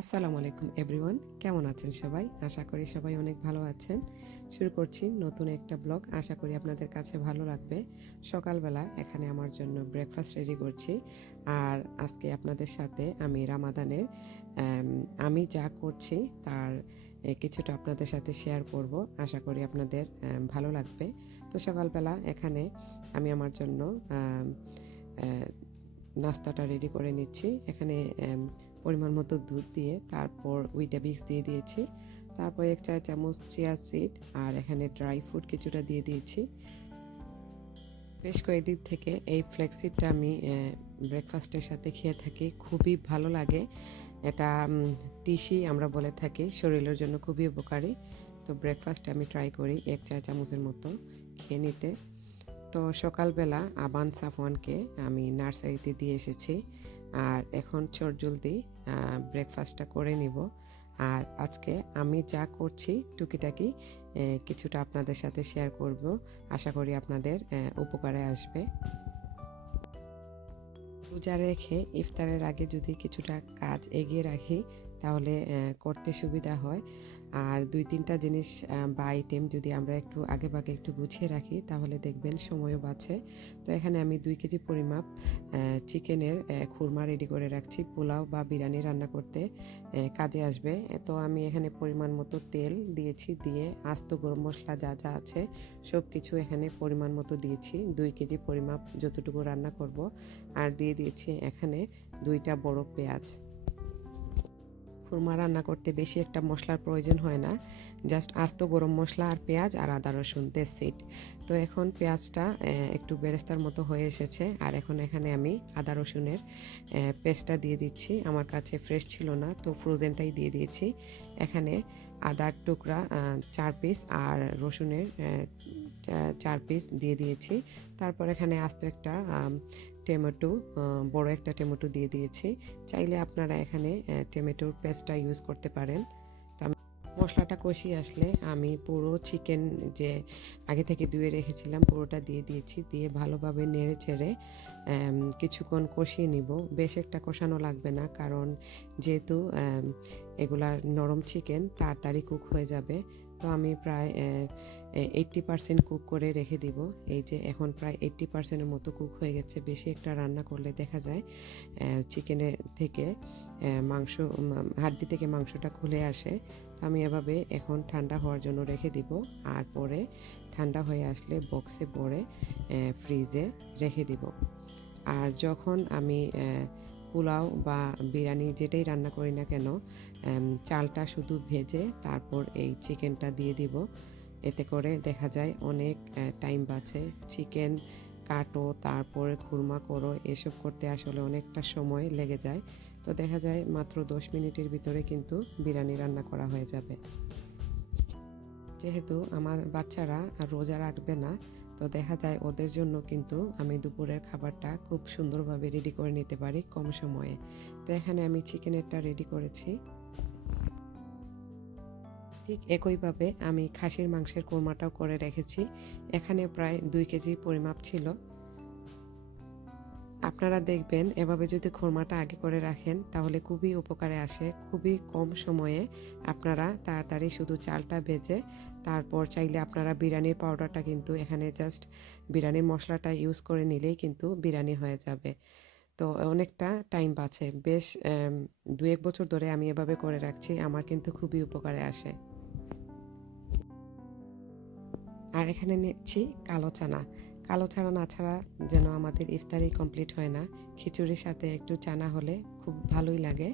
আসসালামু আলাইকুম, এভরিওয়ান। কেমন আছেন সবাই? আশা করি সবাই অনেক ভালো আছেন। শুরু করছি নতুন একটা ব্লগ। আশা করি আপনাদের কাছে ভালো লাগবে। সকালবেলা এখানে আমার জন্য ব্রেকফাস্ট রেডি করছি। আর আজকে আপনাদের সাথে আমি রামাদানের আমি যা করছি তার কিছুটা আপনাদের সাথে শেয়ার করব। আশা করি আপনাদের ভালো লাগবে। তো সকালবেলা এখানে আমি আমার জন্য নাস্তাটা রেডি করে নিচ্ছি। এখানে পরিমাণ মতো দুধ দিয়ে তারপর উইটাবিক্স দিয়ে দিয়েছি। তারপর এক চা চামচ চিয়া সিড আর এখানে ড্রাই ফ্রুট কিছুটা দিয়ে দিয়েছি। বেশ কয়েকদিন থেকে এই ফ্লেক্সিডটা আমি ব্রেকফাস্টের সাথে খেয়ে থাকি, খুবই ভালো লাগে। এটা তিসি আমরা বলে থাকি, শরীরের জন্য খুবই উপকারী। তো ব্রেকফাস্ট আমি ট্রাই করি এক চা চামচের মতো খেয়ে নিতে। তো সকালবেলা আবান সাফওয়ানকে আমি নার্সারিতে দিয়ে এসেছি। আর এখন চট জলদি ব্রেকফাস্টটা করে নিব। আর আজকে আমি যা করছি টুকিটাকি কিছুটা আপনাদের সাথে শেয়ার করব। আশা করি আপনাদের উপকারে আসবে। রোজা রেখে ইফতারের আগে যদি কিছুটা কাজ এগিয়ে রাখি তাহলে করতে সুবিধা হয়। আর দুই তিনটা জিনিস বা আইটেম যদি আমরা একটু আগে ভাগে একটু গুছিয়ে রাখি, তাহলে দেখবেন সময়ও বাঁচে। তো এখানে আমি দুই কেজি পরিমাপ চিকেনের খুরমা রেডি করে রাখছি। পোলাও বা বিরিয়ানি রান্না করতে কাজে আসবে। তো আমি এখানে পরিমাণ মতো তেল দিয়েছি দিয়ে, আস্ত গরম মশলা যা যা আছে সব কিছু এখানে পরিমাণ মতো দিয়েছি। দুই কেজি পরিমাপ যতটুকু রান্না করব। আর দিয়ে দিয়েছি এখানে দুইটা বড় পেঁয়াজ। খুরমা রান্না করতে বেশি একটা মশলার প্রয়োজন হয় না। জাস্ট আস্ত গরম মশলা আর পেঁয়াজ আর আদা রসুন সিট তো এখন পেঁয়াজটা একটু বেরেস্তার মতো হয়ে এসেছে আর এখন এখানে আমি আদা রসুনের পেস্টটা দিয়ে দিচ্ছি। আমার কাছে ফ্রেশ ছিল না, তো ফ্রোজেনটাই দিয়ে দিয়েছি। এখানে আদার টুকরা চার পিস আর রসুনের চার পিস দিয়ে দিয়েছি। তারপর এখানে আস্ত একটা টমেটো বড় একটা টেমেটো দিয়ে দিয়েছি। চাইলে আপনারা এখানে টেমেটোর পেস্টটা ইউজ করতে পারেন। মশলাটা কষিয়ে আসলে আমি পুরো চিকেন যে আগে থেকে ধুয়ে রেখেছিলাম, পুরোটা দিয়ে দিয়েছি। দিয়ে ভালোভাবে নেড়ে ছেড়ে কিছুক্ষণ কষিয়ে নিব। বেশ একটা কষানো লাগবে না, কারণ যেহেতু এগুলা নরম চিকেন তাড়াতাড়ি কুক হয়ে যাবে। তো আমি প্রায় এইট্টি পার্সেন্ট কুক করে রেখে দিব। এই যে এখন প্রায় এইট্টি পার্সেন্টের মতো কুক হয়ে গেছে। বেশি একটা রান্না করলে দেখা যায় চিকেনের থেকে মাংস হাড্ডি থেকে মাংসটা খুলে আসে আমি এভাবে এখন ঠান্ডা হওয়ার জন্য রেখে দিব। আর পরে ঠান্ডা হয়ে আসলে বক্সে পরে ফ্রিজে রেখে দিব। আর যখন আমি পোলাও বা বিরিয়ানি যেটাই রান্না করি না কেন চালটা শুধু ভেজে তারপর এই চিকেনটা দিয়ে দিব। এতে করে দেখা যায় অনেক টাইম বাঁচে। চিকেন কাটো, তারপরে খুরমা করো, এসব করতে আসলে অনেকটা সময় লেগে যায়। তো দেখা যায় মাত্র দশ মিনিটের ভিতরে কিন্তু বিরিয়ানি রান্না করা হয়ে যাবে। যেহেতু আমার বাচ্চারা আর রোজা রাখবে না, তো দেখা যায় ওদের জন্য কিন্তু আমি দুপুরের খাবারটা খুব সুন্দরভাবে রেডি করে নিতে পারি কম সময়ে। তো এখানে আমি চিকেনেরটা রেডি করেছি। ঠিক একইভাবে আমি খাসির মাংসের কোরমাটাও করে রেখেছি। এখানে প্রায় দুই কেজি পরিমাপ ছিল। আপনারা দেখবেন, এভাবে যদি খোরমাটা আগে করে রাখেন, তাহলে খুবই উপকারে আসে। খুবই কম সময়ে আপনারা তাড়াতাড়ি শুধু চালটা ভেজে, তারপর চাইলে আপনারা বিরিয়ানির পাউডারটা কিন্তু এখানে জাস্ট বিরিয়ানির মশলাটা ইউজ করে নিলেই কিন্তু বিরিয়ানি হয়ে যাবে। তো অনেকটা টাইম বাঁচে। বেশ দু এক বছর ধরে আমি এভাবে করে রাখছি, আমার কিন্তু খুবই উপকারে আসে। আর এখানে নিচ্ছি কালো চানা। কালো চানা না ছাড়া যেন আমাদের ইফতারি কমপ্লিট হয় না। খিচুড়ির সাথে একটু চানা হলে খুব ভালোই লাগে।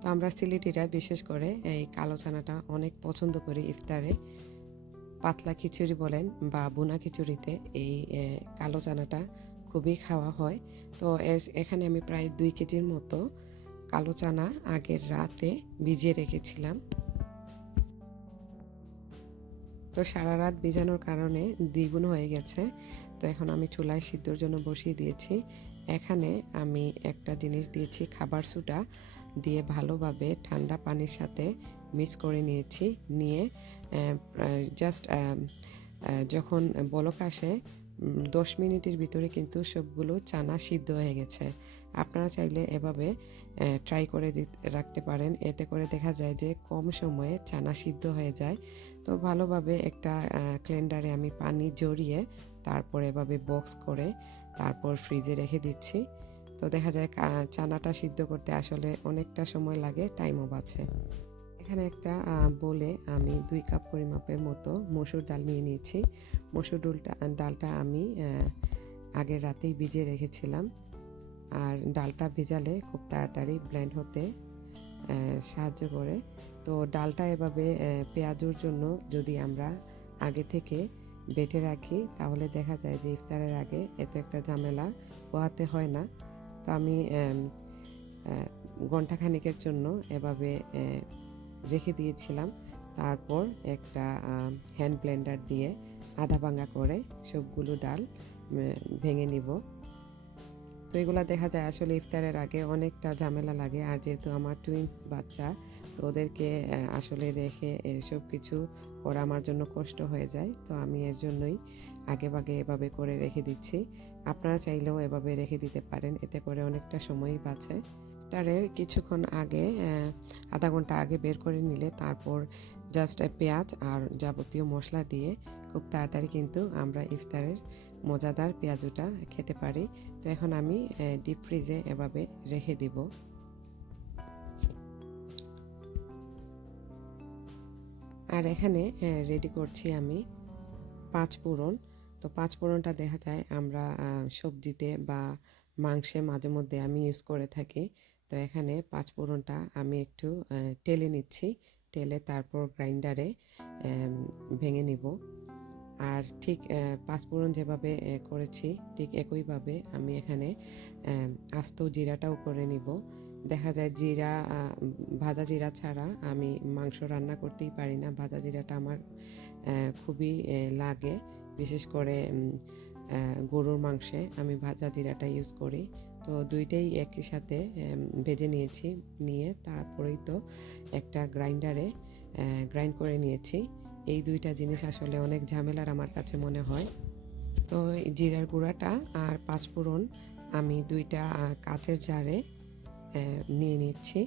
তো আমরা সিলেটিরা বিশেষ করে এই কালো চানাটা অনেক পছন্দ করি ইফতারে। পাতলা খিচুড়ি বলেন বা বুনা খিচুড়িতে এই কালো চানাটা খুবই খাওয়া হয়। তো এখানে আমি প্রায় দুই কেজির মতো কালো চানা আগের রাতে ভিজিয়ে রেখেছিলাম। তো সারা রাত ভেজানোর কারণে দ্বিগুণ হয়ে গেছে। তো এখন আমি চুলায় সিদ্ধর জন্য বসিয়ে দিয়েছি। এখানে আমি একটা জিনিস দিয়েছি, খাবার সুটা দিয়ে ভালোভাবে ঠান্ডা পানির সাথে মিক্স করে নিয়েছি। নিয়ে জাস্ট যখন বলক আসে দশ মিনিটের ভিতরে কিন্তু সবগুলো চানা সিদ্ধ হয়ে গেছে। আপনারা চাইলে এভাবে ট্রাই করে রাখতে পারেন। এতে করে দেখা যায় যে কম সময়ে চানা সিদ্ধ হয়ে যায়। তো ভালোভাবে একটা ক্লেন্ডারে আমি পানি জড়িয়ে তারপর এভাবে বক্স করে তারপর ফ্রিজে রেখে দিচ্ছি। তো দেখা যায় চানাটা সিদ্ধ করতে আসলে অনেকটা সময় লাগে টাইমও বাঁচে। এখানে একটা বলে আমি দুই কাপ পরিমাপের মতো মসুর ডাল নিয়ে নিয়েছি। মসুর ডালটা ডালটা আমি আগের রাতেই ভিজিয়ে রেখেছিলাম। আর ডালটা ভেজালে খুব তাড়াতাড়ি ব্লেন্ড হতে সাহায্য করে। তো ডালটা এভাবে পেঁয়াজুর জন্য যদি আমরা আগে থেকে বেটে রাখি তাহলে দেখা যায় যে ইফতারের আগে এত একটা ঝামেলা পোহাতে হয় না। তো আমি আহ, জন্য এভাবে রেখে দিয়েছিলাম। তারপর একটা হ্যান্ড ব্লেন্ডার দিয়ে আধা ভাঙা করে সবগুলো ডাল ভেঙে নিব। তো এগুলো দেখা যায় আসলে ইফতারের আগে অনেকটা ঝামেলা লাগে। আর যেহেতু আমার টুইন্স বাচ্চা, তো ওদেরকে আসলে রেখে সব কিছু করা আমার জন্য কষ্ট হয়ে যায়। তো আমি এর জন্যই আগে ভাগে এভাবে করে রেখে দিচ্ছি। আপনারা চাইলেও এভাবে রেখে দিতে পারেন। এতে করে অনেকটা সময়ই বাঁচে। ইফতারের কিছুক্ষণ আগে আধা ঘণ্টা আগে বের করে নিলে, তারপর জাস্ট পেঁয়াজ আর যাবতীয় মশলা দিয়ে খুব তাড়াতাড়ি কিন্তু আমরা ইফতারের মজাদার পেঁয়াজুটা খেতে পারি। তো এখন আমি ডিপ ফ্রিজে এভাবে রেখে দিব। আর এখানে রেডি করছি আমি পাঁচ ফোড়ন। তো পাঁচ ফোড়নটা দেখা যায় আমরা সবজিতে বা মাংসে মাঝে মধ্যে আমি ইউজ করে থাকি। তো এখানে পাঁচ ফোড়নটা আমি একটু টেলে নিচ্ছি। টেলে তারপর গ্রাইন্ডারে ভেঙে নিব। আর ঠিক পাঁচফোড়ন যেভাবে করেছি, ঠিক একইভাবে আমি এখানে আস্ত জিরাটাও করে নিব। দেখা যায় জিরা ভাজা জিরা ছাড়া আমি মাংস রান্না করতেই পারি না। ভাজা জিরাটা আমার খুবই লাগে। বিশেষ করে গরুর মাংসে আমি ভাজা জিরাটা ইউজ করি। তো দুইটাই একই সাথে ভেজে নিয়েছি, নিয়ে তারপরেই তো একটা গ্রাইন্ডারে গ্রাইন্ড করে নিয়েছি। এই দুইটা জিনিস আসলে অনেক ঝামেলার আমার কাছে মনে হয়। তো জিরার গুঁড়াটা আর পাঁচফোড়ন আমি দুইটা কাচের জারে নিয়ে নিচ্ছি।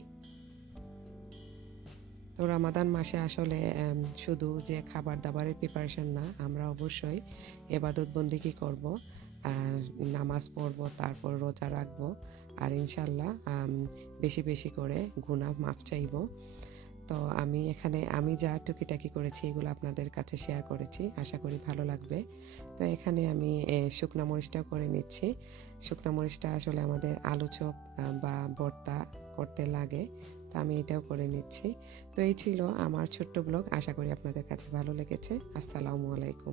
তো রামাদান মাসে আসলে শুধু যে খাবার দাবারের প্রিপারেশন না, আমরা অবশ্যই এবাদত বন্দিকি করব? নামাজ পড়ব, তারপর রোজা রাখব আর ইনশাল্লাহ বেশি বেশি করে গুনাহ মাফ চাইব। তো আমি এখানে, আমি যা টুকিটাকি করেছি এগুলো আপনাদের কাছে শেয়ার করেছি, আশা করি ভালো লাগবে। তো এখানে আমি শুকনা মরিচটাও করে নিচ্ছি। শুকনা মরিচটা আসলে আমাদের আলু চপ বা ভর্তা করতে লাগে, তো আমি এটাও করে নিচ্ছি। তো এই ছিল আমার ছোট্ট ব্লগ, আশা করি আপনাদের কাছে ভালো লেগেছে। আসসালামু আলাইকুম।